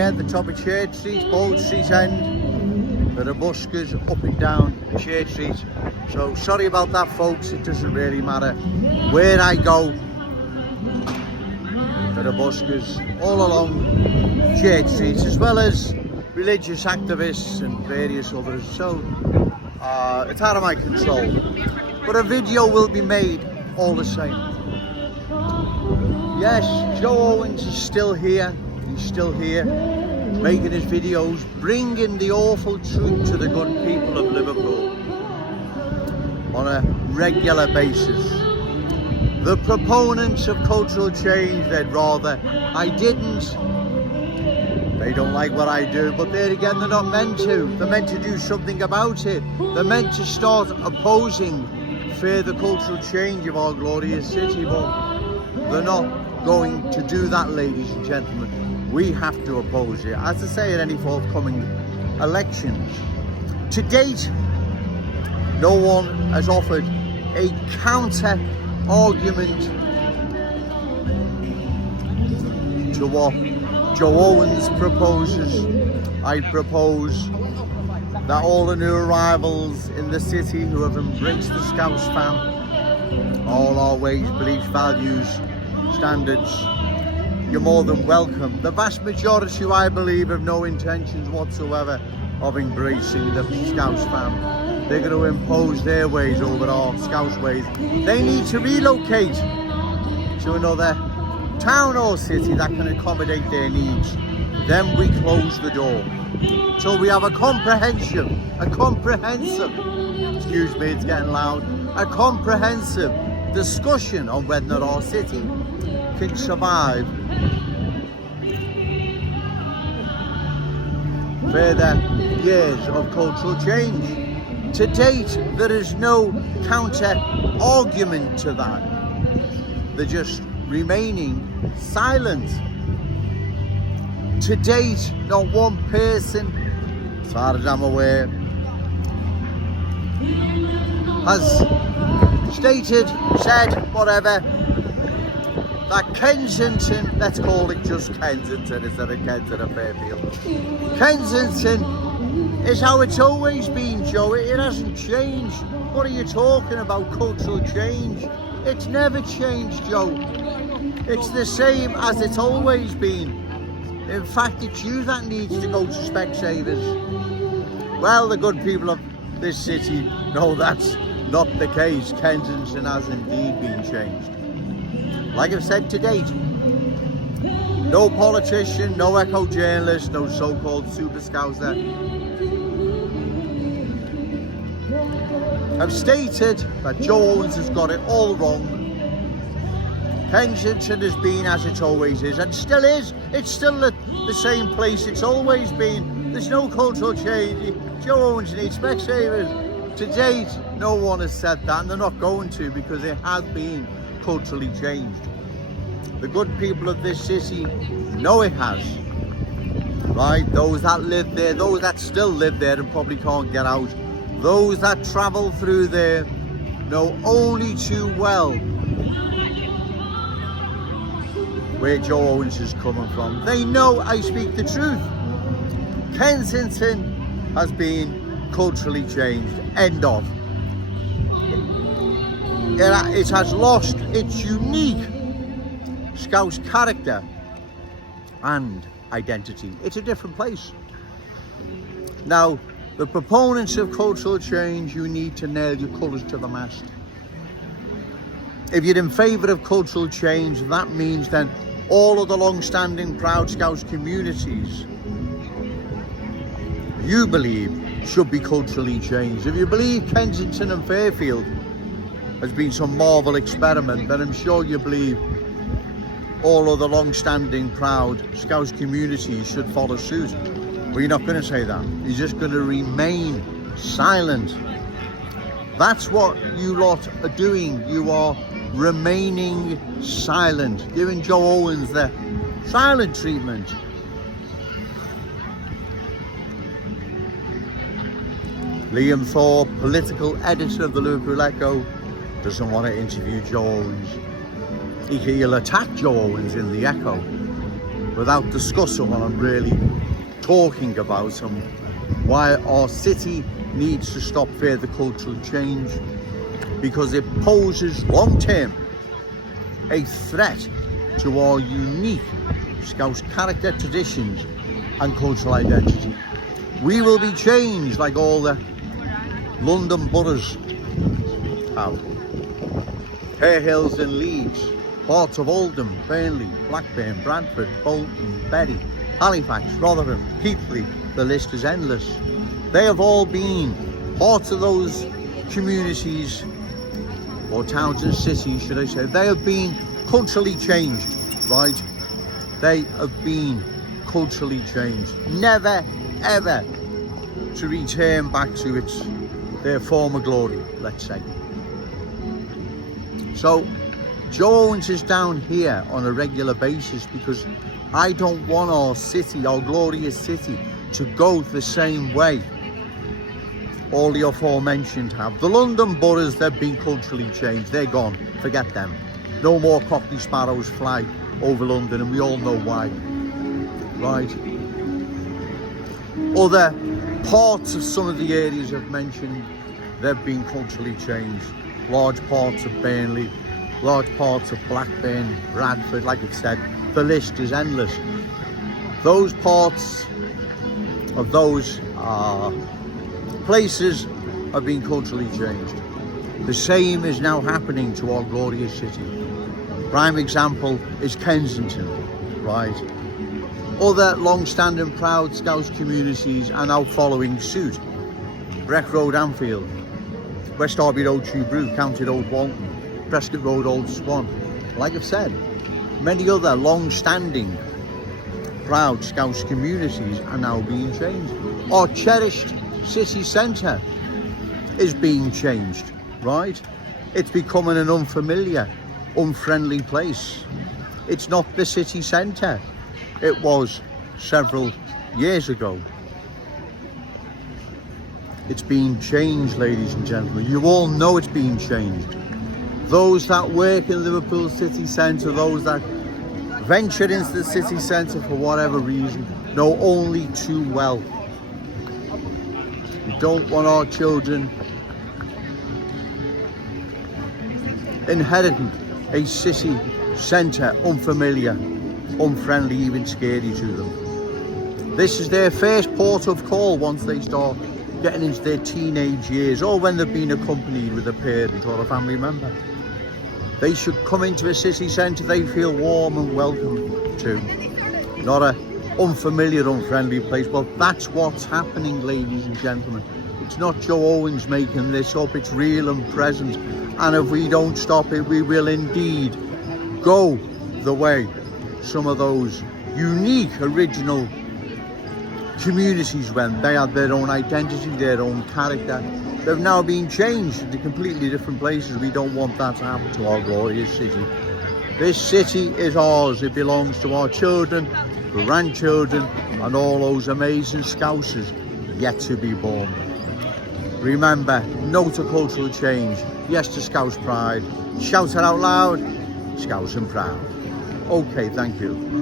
here, the top of Church Street, Bold Street end. There are buskers up and down Church Street. So sorry about that, folks, it doesn't really matter. Where I go, there are buskers all along Church Street, as well as religious activists and various others. So it's out of my control. But a video will be made all the same. Yes, Joe Owens is still here. He's still here, making his videos, bringing the awful truth to the good people of Liverpool on a regular basis. The proponents of cultural change, they'd rather I didn't. They don't like what I do, but there again, they're not meant to. They're meant to do something about it. They're meant to start opposing further cultural change of our glorious city, but they're not going to do that, ladies and gentlemen. We have to oppose it, as I say, at any forthcoming elections. To date, no one has offered a counter argument to what Joe Owens proposes. I propose that all the new arrivals in the city who have embraced the Scouse fam, all our ways, beliefs, values, standards, you're more than welcome. The vast majority, I believe, have no intentions whatsoever of embracing the Scouse fam. They're going to impose their ways over our Scouse ways. They need to relocate to another town or city that can accommodate their needs. Then we close the door. So we have a comprehensive, excuse me, it's getting loud, a comprehensive discussion on whether our city can survive further years of cultural change. To date, there is no counter argument to that. They're just remaining silent. To date, not one person, as far as I'm aware, has stated, said, whatever, that Kensington, let's call it just Kensington instead of Kensington and Fairfield. Kensington is how it's always been, Joe. It hasn't changed. What are you talking about, cultural change? It's never changed, Joe. It's the same as it's always been. In fact, it's you that needs to go to Specsavers. Well, the good people of this city know that's not the case. Kensington has indeed been changed. Like I've said, to date, no politician, no echo journalist, no so-called super Scouser have stated that Joe Owens has got it all wrong. Kensington has been as it always is, and still is. It's still the same place it's always been. There's no cultural change. Joe Owens needs Specsavers. To date, no one has said that, and they're not going to, because it has been culturally changed. The good people of this city know it has. Right? Those that live there, those that still live there and probably can't get out, those that travel through there know only too well where Joe Owens is coming from. They know I speak the truth. Kensington has been culturally changed. End of. It has lost its unique Scouse character and identity. It's a different place. Now, the proponents of cultural change, you need to nail your colours to the mast. If you're in favour of cultural change, that means then all of the long-standing proud Scouse communities you believe should be culturally changed. If you believe Kensington and Fairfield has been some marvel experiment, then I'm sure you believe all of the long-standing proud Scouse communities should follow suit. But you're not going to say that. You're just going to remain silent. That's what you lot are doing. You are remaining silent, giving Joe Owens the silent treatment. Liam Thorpe, political editor of the Liverpool Echo, doesn't want to interview Joe Owens. He'll attack Joe Owens in the Echo, without discussing what I'm really talking about and why our city needs to stop further cultural change, because it poses long-term a threat to our unique Scouse character, traditions and cultural identity. We will be changed like all the London boroughs have. Hare Hills and Leeds, parts of Oldham, Burnley, Blackburn, Bradford, Bolton, Bury, Halifax, Rotherham, Heathrow, the list is endless. They have all been parts of those communities, or towns and cities should I say, they have been culturally changed, right? They have been culturally changed. Never ever to return back to their former glory, let's say. So Joe Owens is down here on a regular basis because I don't want our city, our glorious city, to go the same way all the aforementioned have. The London boroughs, they've been culturally changed. They're gone. Forget them. No more cockney sparrows fly over London, and we all know why. Right? Other parts of some of the areas I've mentioned, they've been culturally changed. Large parts of Burnley, large parts of Blackburn, Bradford, like I've said, the list is endless. Those parts of those places have been culturally changed. The same is now happening to our glorious city. Prime example is Kensington, right? Other long-standing proud Scouse communities are now following suit. Breck Road, Anfield, West Derby Road, Tubru, County Road, Walton, Prescott Road, Old Swan. Like I've said, many other long-standing proud Scouse communities are now being changed. Our cherished city centre is being changed, right? It's becoming an unfamiliar, unfriendly place. It's not the city centre it was several years ago. It's been changed, ladies and gentlemen. You all know it's been changed. Those that work in Liverpool city centre, those that venture into the city centre for whatever reason, know only too well. We don't want our children inheriting a city centre unfamiliar, unfriendly, even scary to them. This is their first port of call once they start getting into their teenage years, or when they've been accompanied with a parent or a family member. They should come into a city centre they feel warm and welcome to, not a unfamiliar, unfriendly place. Well, that's what's happening, ladies and gentlemen. It's not Joe Owens making this up, it's real and present. And if we don't stop it, we will indeed go the way some of those unique, original communities went. They had their own identity, their own character. They've now been changed into completely different places. We don't want that to happen to our glorious city. This city is ours. It belongs to our children, grandchildren, and all those amazing Scousers yet to be born. Remember, no to cultural change, yes to Scouse pride. Shout it out loud, Scouse and proud. Okay, thank you.